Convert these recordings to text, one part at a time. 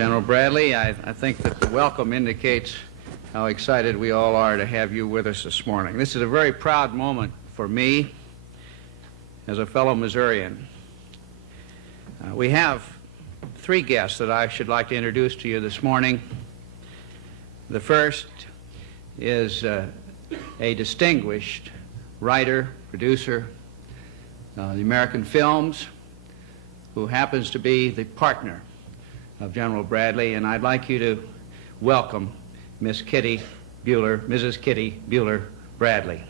General Bradley, I think that the welcome indicates how excited we all are to have you with us this morning. This is a very proud moment for me as a fellow Missourian. We have three guests that I should like to introduce to you this morning. The first is a distinguished writer, producer, the American films, who happens to be the partner of General Bradley, and I'd like you to welcome Mrs. Kitty Bueller Bradley.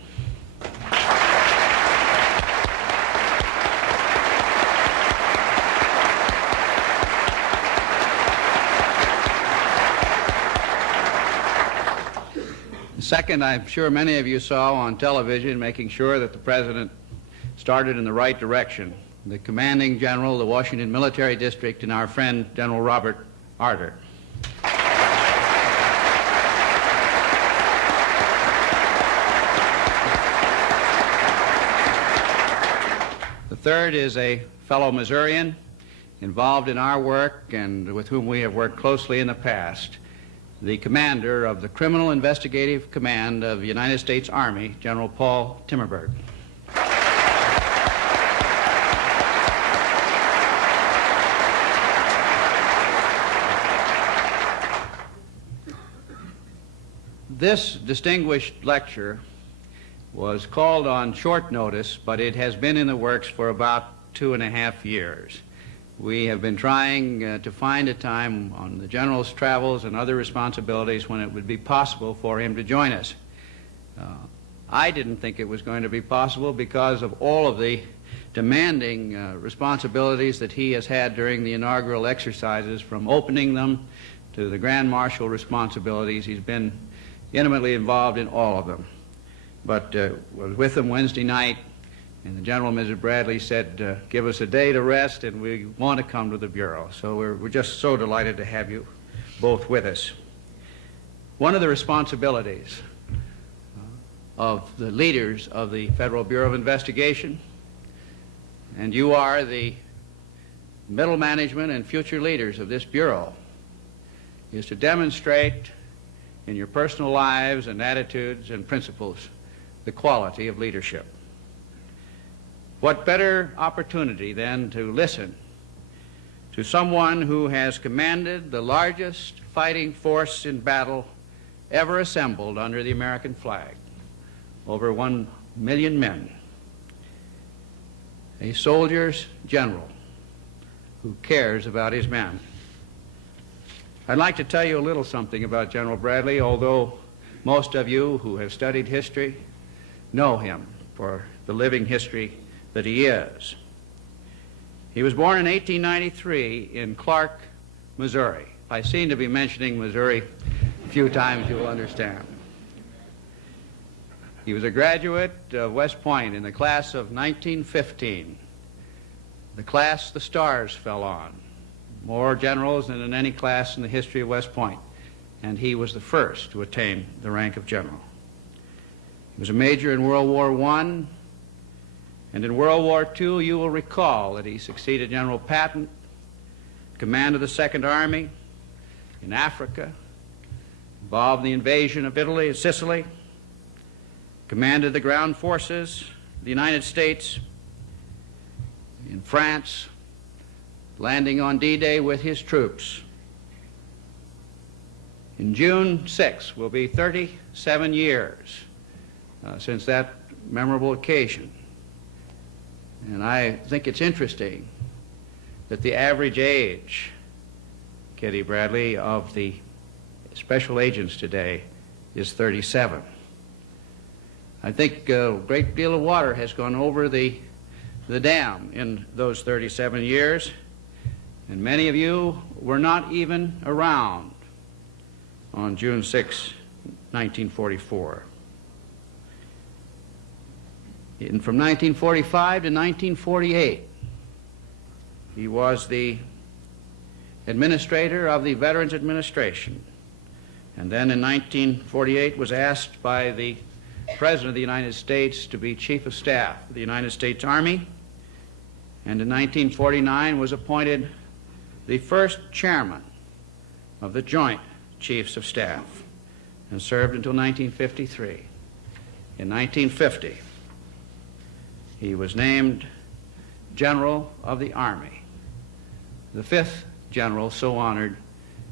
Second, I'm sure many of you saw on television making sure that the President started in the right direction. The commanding general of the Washington Military District and our friend General Robert Arter. The third is a fellow Missourian involved in our work and with whom we have worked closely in the past, the commander of the Criminal Investigative Command of the United States Army, General Paul Timmerberg. This distinguished lecture was called on short notice, but it has been in the works for about 2.5 years. We have been trying to find a time on the General's travels and other responsibilities when it would be possible for him to join us. I didn't think it was going to be possible because of all of the demanding responsibilities that he has had during the inaugural exercises, from opening them to the Grand Marshal responsibilities. He's been intimately involved in all of them. But was with them Wednesday night, and the General, Mrs. Bradley, said, give us a day to rest, and we want to come to the Bureau. So we're just so delighted to have you both with us. One of the responsibilities of the leaders of the Federal Bureau of Investigation, and you are the middle management and future leaders of this Bureau, is to demonstrate in your personal lives and attitudes and principles the quality of leadership. What better opportunity than to listen to someone who has commanded the largest fighting force in battle ever assembled under the American flag, over 1 million men, a soldier's general who cares about his men. I'd like to tell you a little something about General Bradley, although most of you who have studied history know him for the living history that he is. He was born in 1893 in Clark, Missouri. If I seem to be mentioning Missouri a few times, you will understand. He was a graduate of West Point in the class of 1915, the class the stars fell on. More generals than in any class in the history of West Point, and he was the first to attain the rank of general. He was a major in World War I, and in World War II, you will recall that he succeeded General Patton, command of the Second Army in Africa, involved in the invasion of Italy and Sicily, commanded the ground forces of the United States in France, landing on D-Day with his troops. In June 6 will be 37 years since that memorable occasion. And I think it's interesting that the average age, Kitty Bradley, of the special agents today is 37. I think a great deal of water has gone over the dam in those 37 years. And many of you were not even around on June 6, 1944. And from 1945 to 1948, he was the administrator of the Veterans Administration. And then in 1948 was asked by the President of the United States to be Chief of Staff of the United States Army. And in 1949 was appointed the first chairman of the Joint Chiefs of Staff and served until 1953. In 1950, he was named General of the Army, the fifth general so honored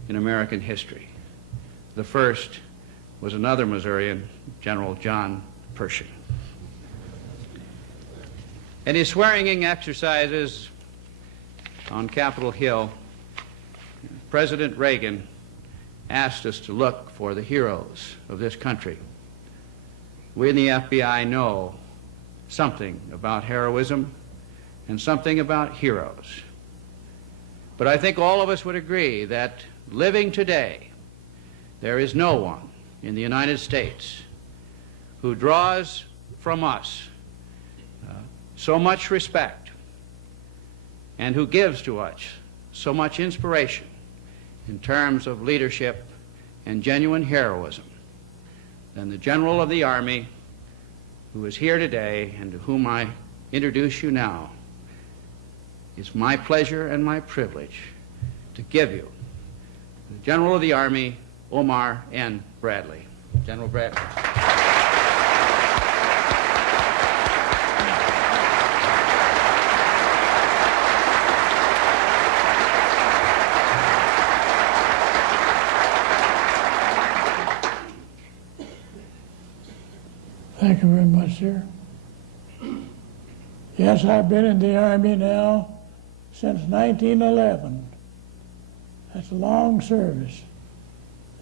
in American history. The first was another Missourian, General John Pershing. In his swearing-in exercises on Capitol Hill, President Reagan asked us to look for the heroes of this country. We in the FBI know something about heroism and something about heroes. But I think all of us would agree that living today, there is no one in the United States who draws from us so much respect and who gives to us so much inspiration in terms of leadership and genuine heroism than the General of the Army who is here today and to whom I introduce you now. It's my pleasure and my privilege to give you the General of the Army, Omar N. Bradley. General Bradley. Thank you very much, sir. Yes, I've been in the Army now since 1911. That's a long service.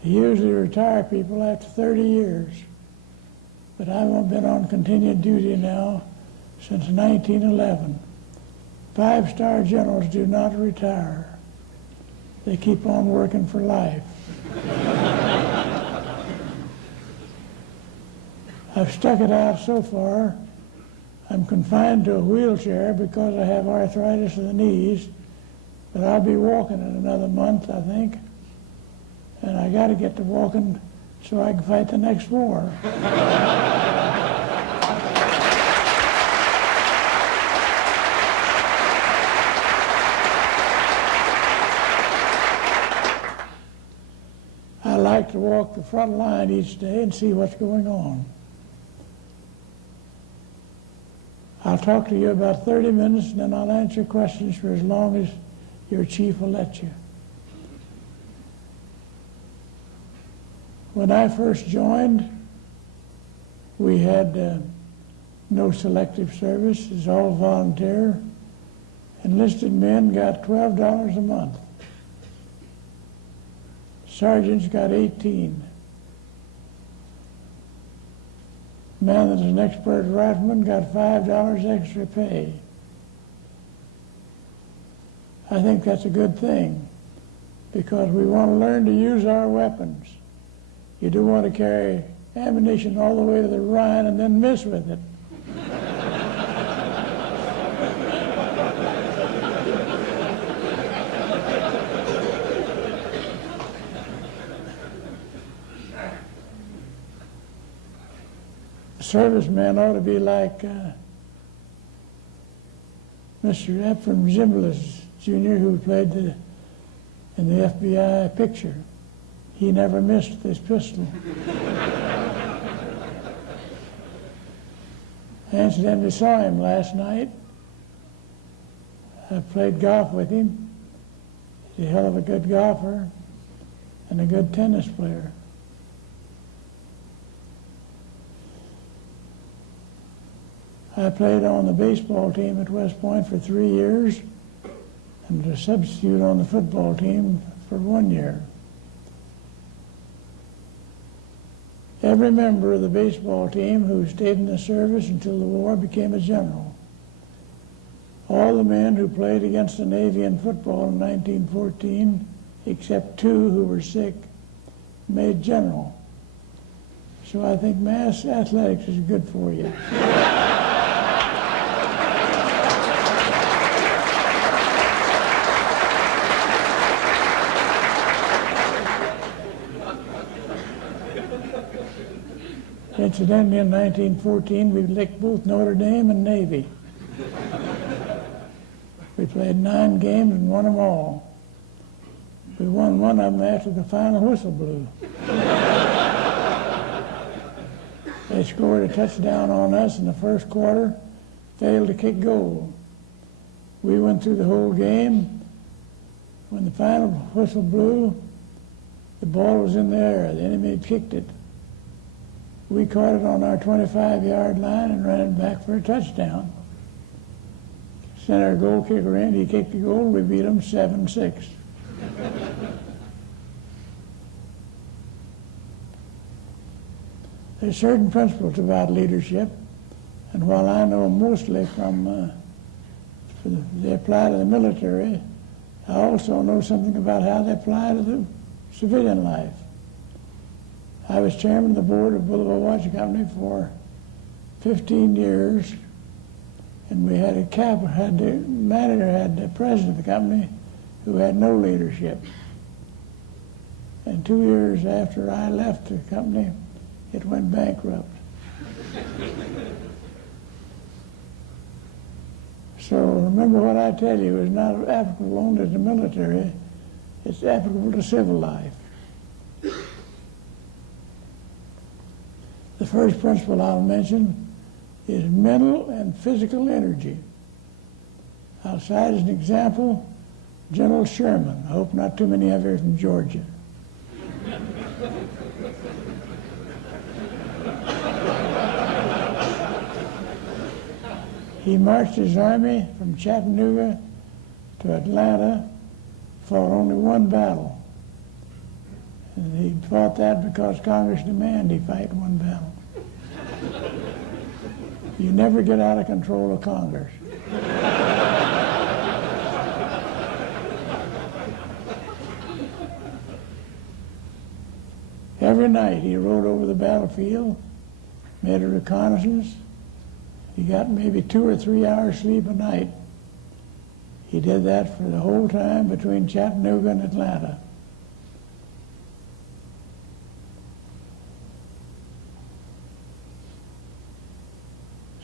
They usually retire people after 30 years, but I've been on continued duty now since 1911. Five-star generals do not retire. They keep on working for life. I've stuck it out so far. I'm confined to a wheelchair because I have arthritis of the knees, but I'll be walking in another month, I think. And I got to get to walking so I can fight the next war. I like to walk the front line each day and see what's going on. I'll talk to you about 30 minutes, and then I'll answer questions for as long as your chief will let you. When I first joined, we had no selective service. It's all volunteer. Enlisted men got $12 a month. Sergeants got 18. Man that's an expert rifleman got $5 extra pay. I think that's a good thing because we want to learn to use our weapons. You do want to carry ammunition all the way to the Rhine and then miss with it. Servicemen ought to be like Mr. Ephraim Zimbalist, Jr., who played in the FBI picture. He never missed with his pistol. I incidentally saw him last night. I played golf with him. He's a hell of a good golfer and a good tennis player. I played on the baseball team at West Point for 3 years and was a substitute on the football team for 1 year. Every member of the baseball team who stayed in the service until the war became a general. All the men who played against the Navy in football in 1914, except 2 who were sick, made general. So I think mass athletics is good for you. Incidentally, in 1914, we licked both Notre Dame and Navy. We played 9 games and won them all. We won one of them after the final whistle blew. They scored a touchdown on us in the first quarter, failed to kick goal. We went through the whole game. When the final whistle blew, the ball was in the air. The enemy had kicked it. We caught it on our 25-yard line and ran it back for a touchdown. Sent our goal kicker in. He kicked the goal. We beat them 7-6. There's certain principles about leadership, and while I know mostly they apply to the military, I also know something about how they apply to the civilian life. I was chairman of the board of Boulevard Watch Company for 15 years, and we had the manager had the president of the company who had no leadership. And 2 years after I left the company, it went bankrupt. So remember what I tell you is not applicable only to the military, it's applicable to civil life. The first principle I'll mention is mental and physical energy. I'll cite as an example General Sherman. I hope not too many of you are from Georgia. He marched his army from Chattanooga to Atlanta, fought only one battle. And he fought that because Congress demanded he fight one battle. You never get out of control of Congress. Every night he rode over the battlefield, made a reconnaissance. He got maybe 2 or 3 hours sleep a night. He did that for the whole time between Chattanooga and Atlanta.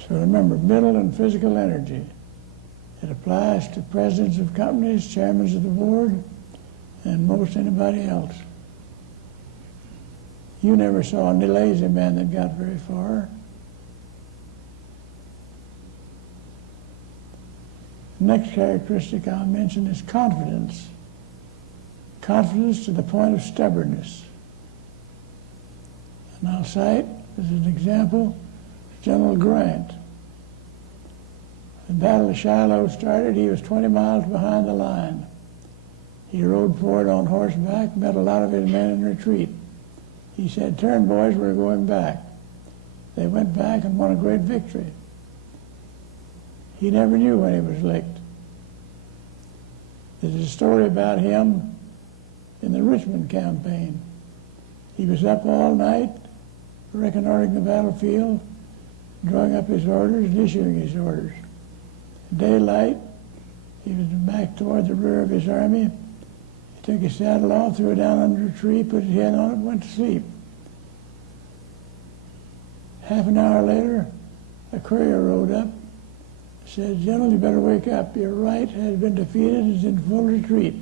So remember, mental and physical energy. It applies to presidents of companies, chairmen of the board, and most anybody else. You never saw a lazy man that got very far. The next characteristic I'll mention is confidence. Confidence to the point of stubbornness. And I'll cite, as an example, General Grant. The Battle of Shiloh started, he was 20 miles behind the line. He rode forward on horseback, met a lot of his men in retreat. He said, "Turn, boys, we're going back." They went back and won a great victory. He never knew when he was licked. There's a story about him in the Richmond campaign. He was up all night reconnoitering the battlefield, drawing up his orders and issuing his orders. Daylight, he was back toward the rear of his army. He took his saddle off, threw it down under a tree, put his head on it, and went to sleep. Half an hour later, a courier rode up, said, "General, you better wake up. Your right has been defeated and is in full retreat."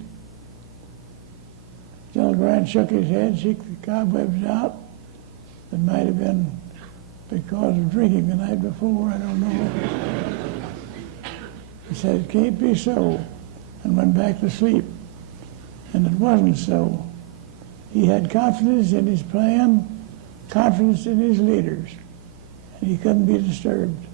General Grant shook his head, shook the cobwebs out. It might have been because of drinking the night before, I don't know. He said, "It can't be so," and went back to sleep. And it wasn't so. He had confidence in his plan, confidence in his leaders, and he couldn't be disturbed.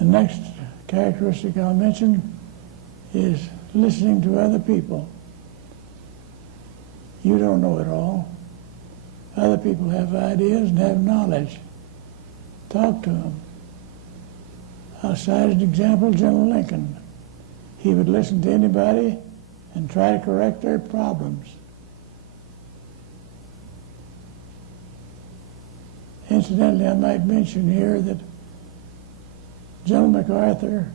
The next characteristic I'll mention is listening to other people. You don't know it all. Other people have ideas and have knowledge. Talk to them. I'll cite as an example General Lincoln. He would listen to anybody and try to correct their problems. Incidentally, I might mention here that General MacArthur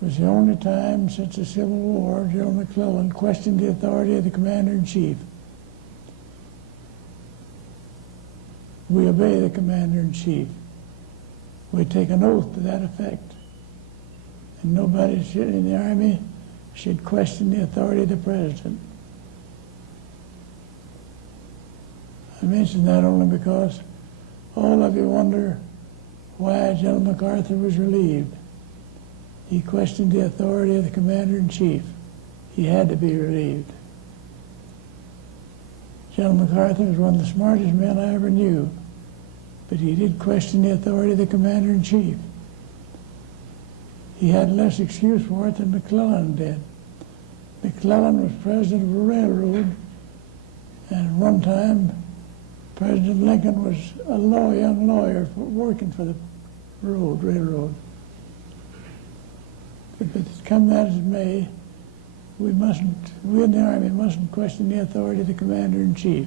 was the only time since the Civil War General McClellan questioned the authority of the Commander-in-Chief. We obey the Commander-in-Chief. we take an oath to that effect. And nobody in the Army should question the authority of the President. I mention that only because all of you wonder why General MacArthur was relieved. He questioned the authority of the Commander-in-Chief. He had to be relieved. General MacArthur was one of the smartest men I ever knew, but he did question the authority of the Commander-in-Chief. He had less excuse for it than McClellan did. McClellan was president of a railroad, and at one time, President Lincoln was a young lawyer working for the railroad. But come that as it may, we in the Army mustn't question the authority of the Commander-in-Chief.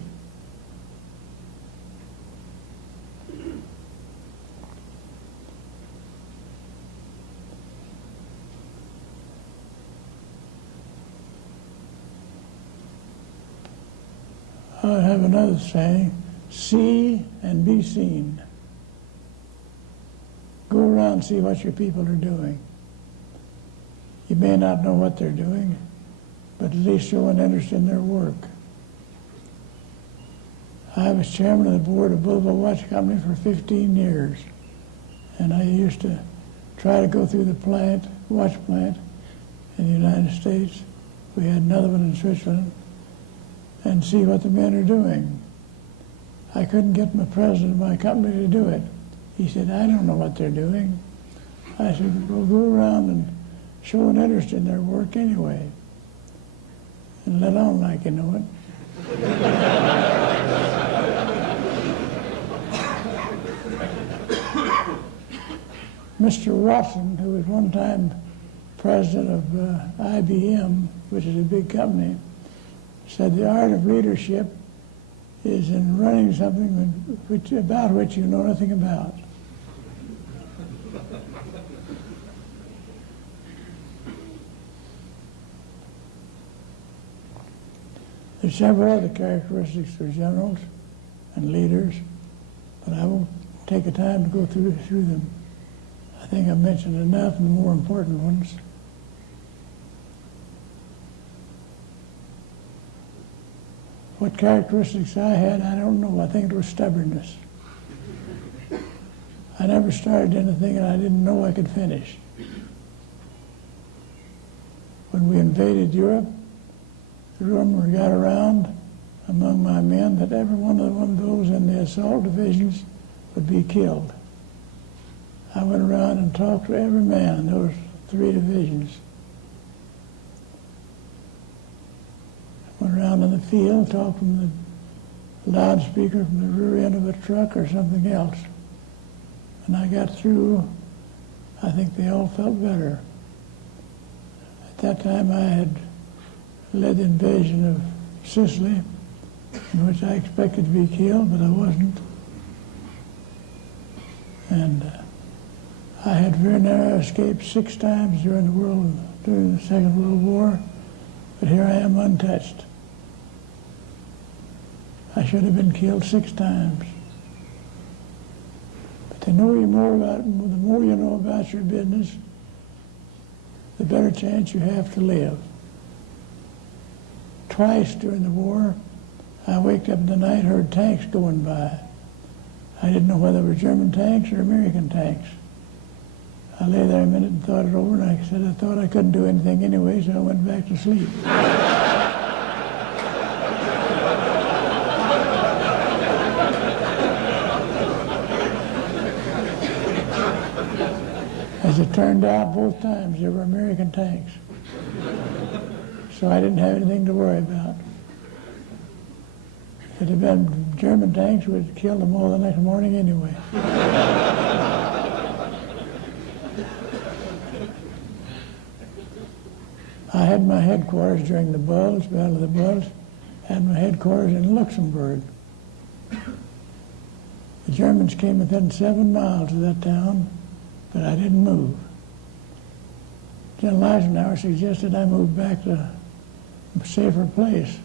I have another saying, see and be seen. Go around and see what your people are doing. You may not know what they're doing, but at least show an interest in their work. I was chairman of the board of Louisville Watch Company for 15 years, and I used to try to go through the watch plant in the United States. We had another one in Switzerland, and see what the men are doing. I couldn't get my president of my company to do it. He said, I don't know what they're doing. I said, well, go around and show an interest in their work anyway, and let on like you know it. Mr. Watson, who was one time president of IBM, which is a big company, said the art of leadership is in running something about which you know nothing about. There's several other characteristics for generals and leaders, but I won't take the time to go through them. I think I've mentioned enough of the more important ones. What characteristics I had, I don't know. I think it was stubbornness. I never started anything and I didn't know I could finish. When we invaded Europe, the rumor got around among my men that every one of those in the assault divisions would be killed. I went around and talked to every man in those 3 divisions. Went around in the field, talked from the loudspeaker from the rear end of a truck or something else. When I got through, I think they all felt better. At that time, I had led the invasion of Sicily, in which I expected to be killed, but I wasn't. And I had very narrow escaped 6 times during the Second World War, but here I am untouched. I should have been killed 6 times. But the more you know about your business, the better chance you have to live. Twice during the war, I waked up in the night, heard tanks going by. I didn't know whether they were German tanks or American tanks. I lay there a minute and thought it over, and I said I thought I couldn't do anything anyway, so I went back to sleep. As it turned out, both times there were American tanks. So I didn't have anything to worry about. If it had been German tanks, we'd have killed them all the next morning anyway. I had my headquarters during the Battle of the Bulge, had my headquarters in Luxembourg. The Germans came within 7 miles of that town, but I didn't move. General Eisenhower suggested I move back to a safer place.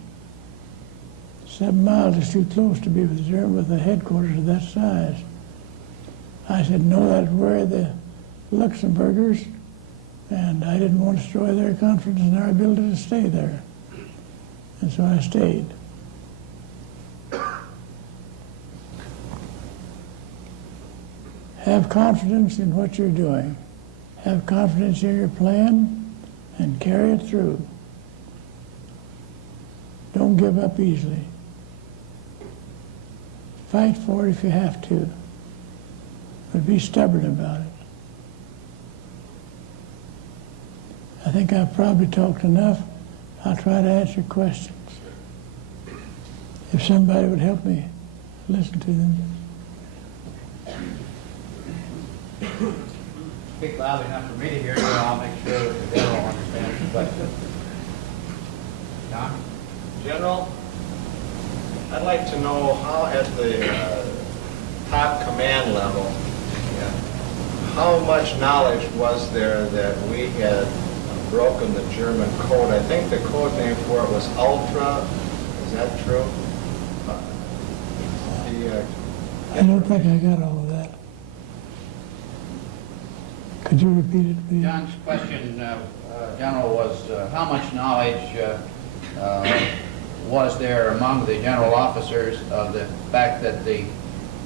7 miles is too close to be with the headquarters of that size. I said, no, that'd worry the Luxembourgers, and I didn't want to destroy their confidence in our ability to stay there. And so I stayed. Have confidence in what you're doing. Have confidence in your plan and carry it through. Don't give up easily. Fight for it if you have to, but be stubborn about it. I think I've probably talked enough. I'll try to answer questions. If somebody would help me listen to them. Speak loud enough for me to hear you, I'll make sure that the general understands the question. John? General, I'd like to know how at the top command level, how much knowledge was there that we had broken the German code? I think the code name for it was Ultra. Is that true? I don't think I got all of that. Could you repeat it, please? John's question, General, was how much knowledge was there among the general officers of the fact that the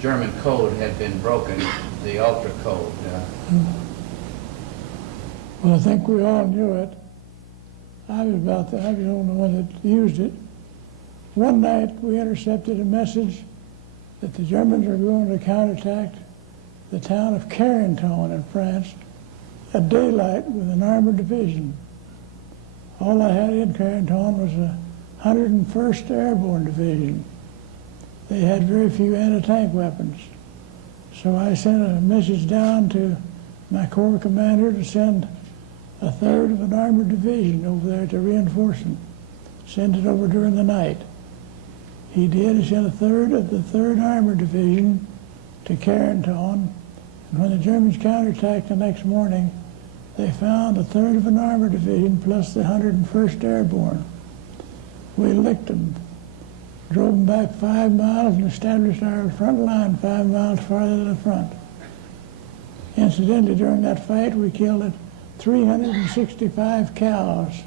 German code had been broken, the Ultra code? Well, I think we all knew it. I was the only one that used it. One night we intercepted a message that the Germans were going to counterattack the town of Carentan in France at daylight with an armored division. All I had in Carentan was a 101st Airborne Division. They had very few anti-tank weapons. So I sent a message down to my corps commander to send a third of an armored division over there to reinforce them. Send it over during the night. He did. He sent a third of the 3rd Armored Division to Carentan. And when the Germans counterattacked the next morning, they found a third of an armored division plus the 101st Airborne. We licked them, drove them back 5 miles and established our front line 5 miles farther to the front. Incidentally, during that fight, we killed 365 cows.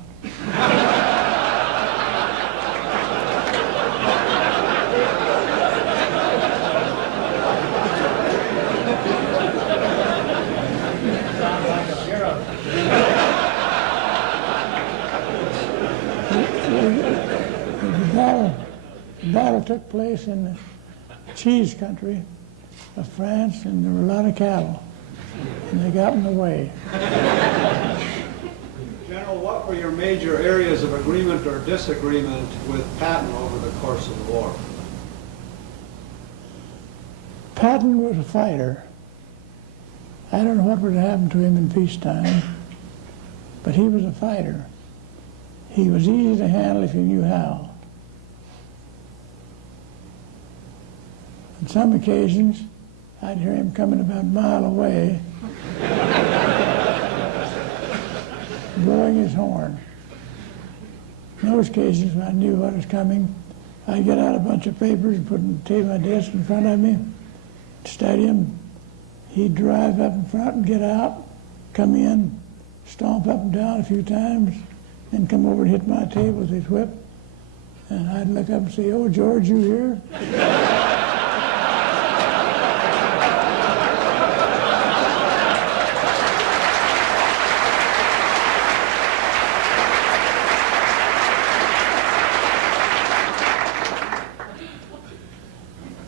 The battle took place in the cheese country of France, and there were a lot of cattle, and they got in the way. General, what were your major areas of agreement or disagreement with Patton over the course of the war? Patton was a fighter. I don't know what would have happened to him in peacetime, but he was a fighter. He was easy to handle if you knew how. On some occasions, I'd hear him coming about a mile away, blowing his horn. In those cases, when I knew what was coming, I'd get out a bunch of papers and put them on my desk in front of me, study them. He'd drive up in front and get out, come in, stomp up and down a few times, then come over and hit my table with his whip. And I'd look up and say, "Oh, George, you here?"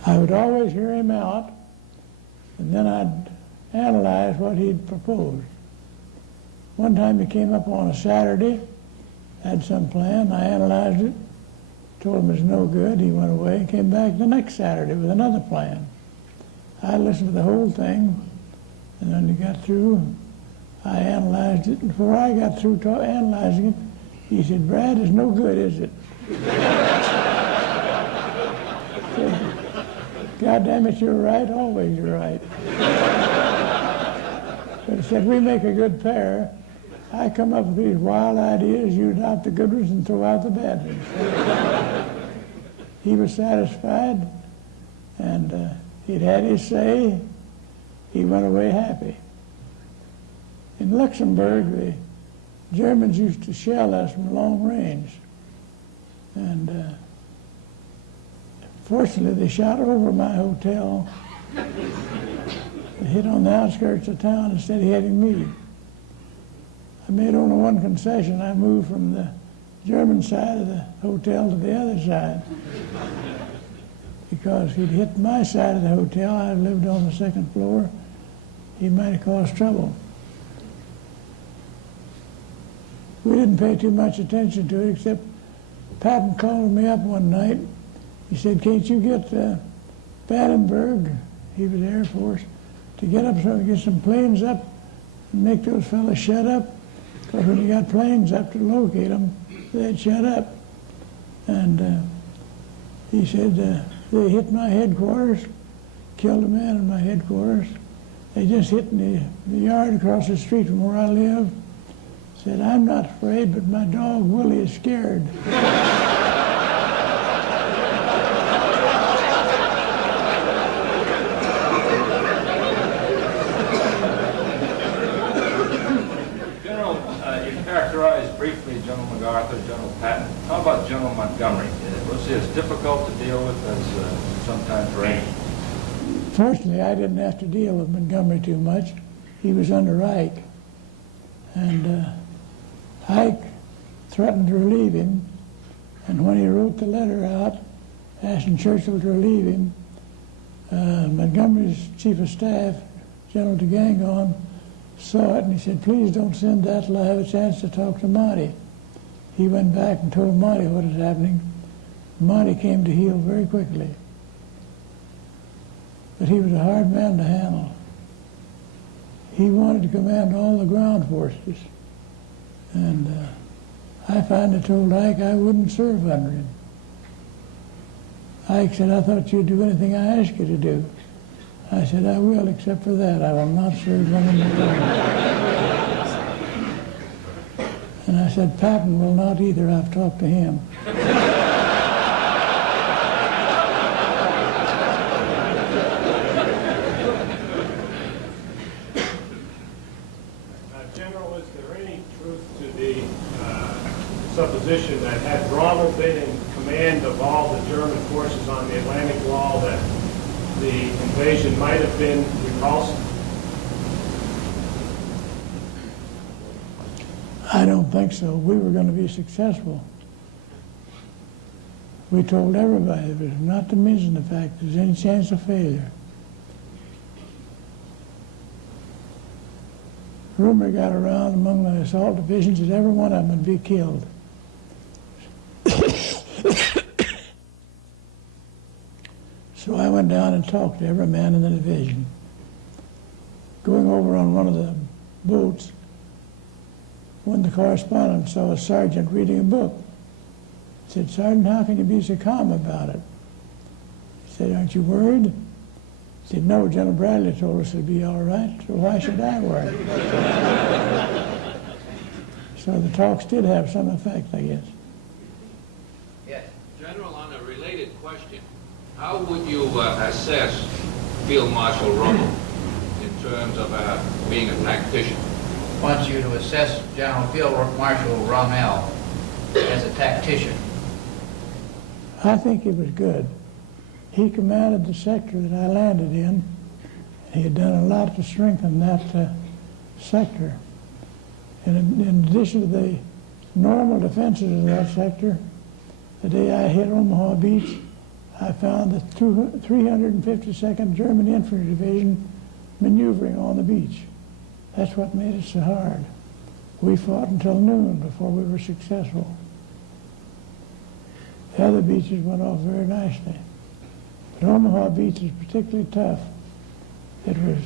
I would always hear him out, and then I'd analyze what he'd proposed. One time he came up on a Saturday, had some plan, I analyzed it, told him it was no good, he went away, and came back the next Saturday with another plan. I listened to the whole thing, and when he got through, I analyzed it, and before I got through analyzing it, he said, "Brad, it's no good, is it?" "God damn it, you're right, always you're right." But he said, "We make a good pair. I come up with these wild ideas, you adopt the good ones and throw out the bad ones." He was satisfied, and he'd had his say. he went away happy. In Luxembourg, the Germans used to shell us from long range. And fortunately, they shot over my hotel. They hit on the outskirts of town instead of hitting me. I made only one concession. I moved from the German side of the hotel to the other side. Because if he'd hit my side of the hotel, I lived on the second floor, he might have caused trouble. We didn't pay too much attention to it, except Patton called me up one night. He said, "Can't you get Vandenberg," he was Air Force, "to get up so we get some planes up and make those fellas shut up? Because when you got planes up to locate them, they'd shut up." And he said, "They hit my headquarters, killed a man in my headquarters. They just hit in the yard across the street from where I live." Said, "I'm not afraid, but my dog Willie is scared." General, you characterized briefly General MacArthur, General Patton. How about General Montgomery? Was he as difficult to deal with as sometimes Reagan? Fortunately, I didn't have to deal with Montgomery too much. He was under Ike. And Ike threatened to relieve him, and when he wrote the letter out asking Churchill to relieve him, Montgomery's chief of staff, General DeGangon, saw it and he said, "Please don't send that till I have a chance to talk to Monty." He went back and told Monty what was happening. Monty came to heel very quickly. But he was a hard man to handle. He wanted to command all the ground forces. And I finally told Ike I wouldn't serve under him. Ike said, "I thought you'd do anything I asked you to do." I said, "I will, except for that. I will not serve under him." And I said, "Patton will not either. I've talked to him." General, is there any truth to the supposition that had Rommel been in command of all the German forces on the Atlantic Wall, that the invasion might have been repulsed? I don't think so. We were going to be successful. We told everybody there was not to mention the fact there's any chance of failure. Rumor got around among the assault divisions that every one of them would be killed. So I went down and talked to every man in the division. Going over on one of the boats, one of the correspondents saw a sergeant reading a book. He said, "Sergeant, how can you be so calm about it?" He said, "Aren't you worried?" He said, "No, General Bradley told us it'd be all right, so why should I worry?" So the talks did have some effect, I guess. Yes. General, on a related question, how would you assess Field Marshal Rommel in terms of being a tactician? Wants you to assess General Field Marshal Rommel as a tactician. I think he was good. He commanded the sector that I landed in. He had done a lot to strengthen that sector. And in addition to the normal defenses of that sector, the day I hit Omaha Beach, I found the 352nd German Infantry Division maneuvering on the beach. That's what made it so hard. We fought until noon before we were successful. The other beaches went off very nicely. But Omaha Beach is particularly tough. It was,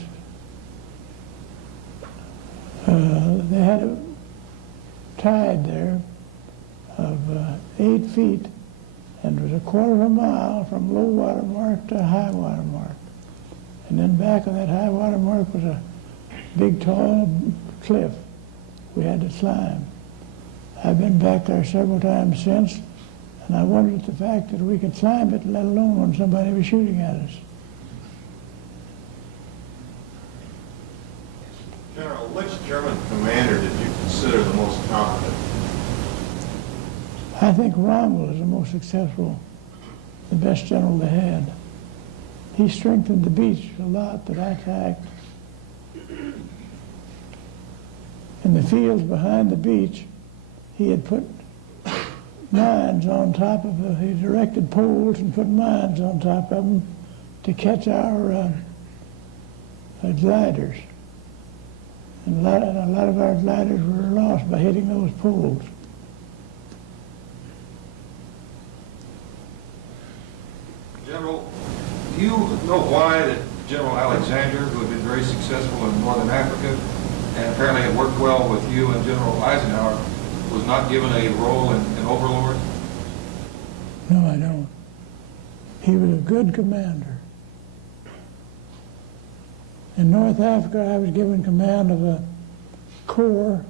they had a tide there of 8 feet, and it was a quarter of a mile from low water mark to high water mark. And then back of that high water mark was a big, tall cliff we had to climb. I've been back there several times since, and I wondered at the fact that we could climb it, let alone when somebody was shooting at us. I think Rommel is the most successful, the best general they had. He strengthened the beach a lot that I attacked. In the fields behind the beach, he had put mines on top of he directed poles and put mines on top of them to catch our gliders. And a lot of our gliders were lost by hitting those poles. General, do you know why that General Alexander, who had been very successful in northern Africa and apparently had worked well with you and General Eisenhower, was not given a role in Overlord? No, I don't. He was a good commander. In North Africa, I was given command of a corps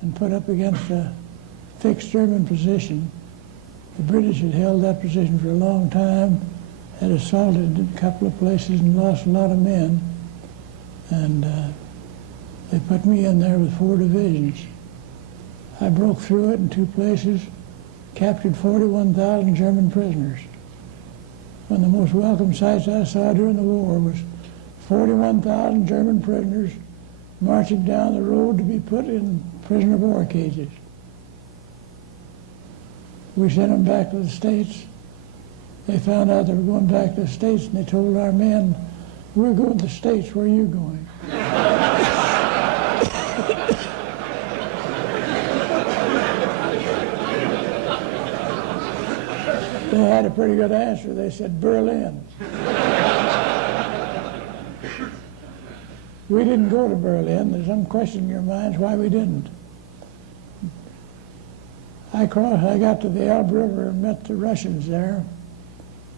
and put up against a fixed German position. The British had held that position for a long time, had assaulted a couple of places and lost a lot of men. And they put me in there with 4 divisions. I broke through it in 2 places, captured 41,000 German prisoners. One of the most welcome sights I saw during the war was 41,000 German prisoners marching down the road to be put in prisoner of war cages. We sent them back to the States. They found out they were going back to the States, and they told our men, "We're going to the States, where are you going?" They had a pretty good answer. They said, "Berlin." We didn't go to Berlin. There's some question in your minds why we didn't. I got to the Elbe River and met the Russians there.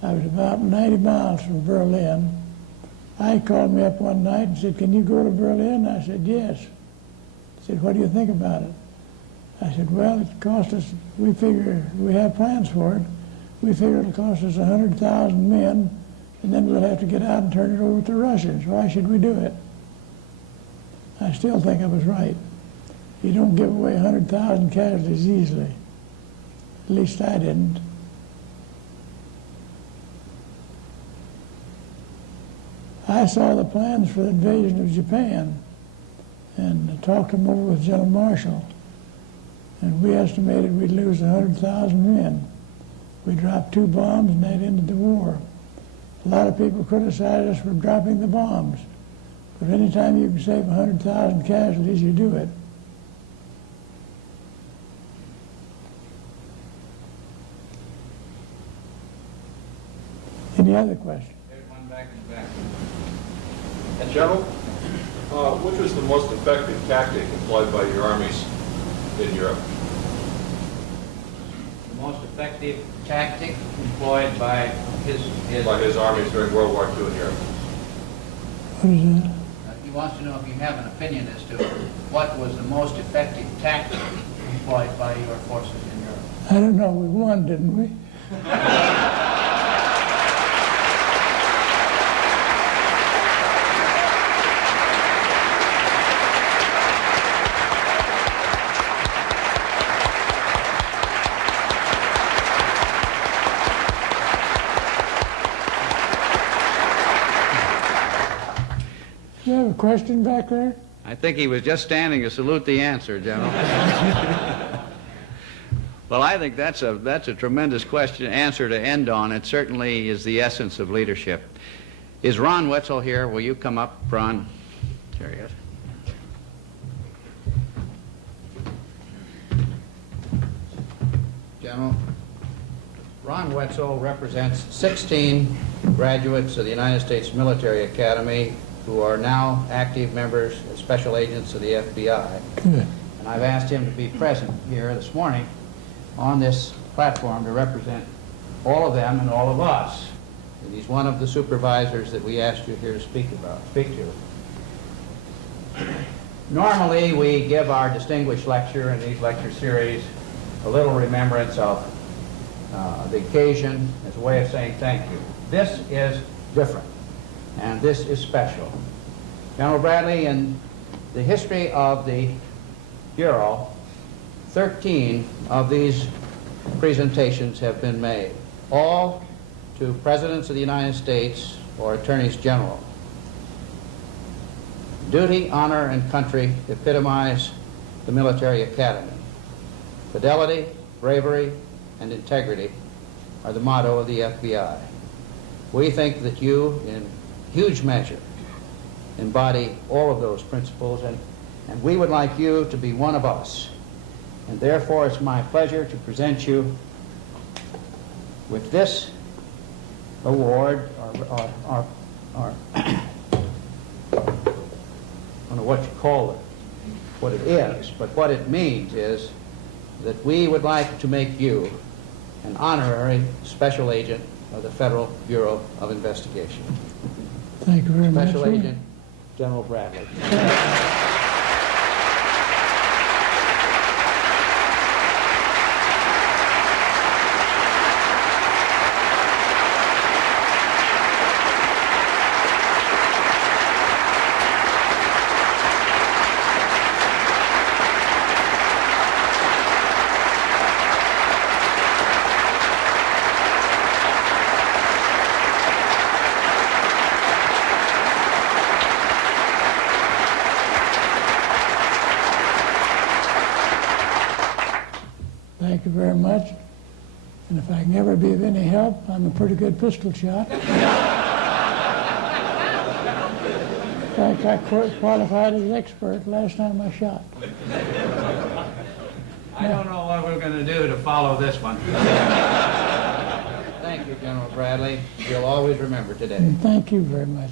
I was about 90 miles from Berlin. I called me up one night and said, "Can you go to Berlin?" I said, "Yes." He said, "What do you think about it?" I said, "Well, it cost us, we figure, we have plans for it. We figure it'll cost us 100,000 men, and then we'll have to get out and turn it over to the Russians. Why should we do it?" I still think I was right. You don't give away 100,000 casualties easily. At least I didn't. I saw the plans for the invasion of Japan and talked them over with General Marshall. And we estimated we'd lose 100,000 men. We dropped 2 bombs and that ended the war. A lot of people criticized us for dropping the bombs. But anytime you can save 100,000 casualties, you do it. Any other questions? There's one back in the back. General, which was the most effective tactic employed by your armies in Europe? The most effective tactic employed by his armies during World War II in Europe? What is that? He wants to know if you have an opinion as to what was the most effective tactic employed by your forces in Europe. I don't know. We won, didn't we? You have a question back there? I think he was just standing to salute the answer, General. Well, I think that's a tremendous answer to end on. It certainly is the essence of leadership. Is Ron Wetzel here? Will you come up, Ron? There he is. General, Ron Wetzel represents 16 graduates of the United States Military Academy who are now active members and special agents of the FBI. Good. And I've asked him to be present here this morning on this platform to represent all of them and all of us. And he's one of the supervisors that we asked you here to speak to. Normally, we give our distinguished lecture in these lecture series a little remembrance of the occasion as a way of saying thank you. This is different, and this is special. General Bradley, in the history of the Bureau, 13 of these presentations have been made, all to Presidents of the United States or Attorneys General. Duty, honor, and country epitomize the military academy. Fidelity, bravery, and integrity are the motto of the FBI. We think that you, in huge measure, embody all of those principles, and we would like you to be one of us. And therefore, it's my pleasure to present you with this award, or I don't know what you call it, what it is, but what it means is that we would like to make you an honorary special agent of the Federal Bureau of Investigation. Thank you very much. Special sir. Agent General Bradley. Thank you very much. And if I can ever be of any help, I'm a pretty good pistol shot. In fact, I qualified as expert last time I shot. I don't know what we're going to do to follow this one. Thank you, General Bradley. You'll always remember today. And thank you very much.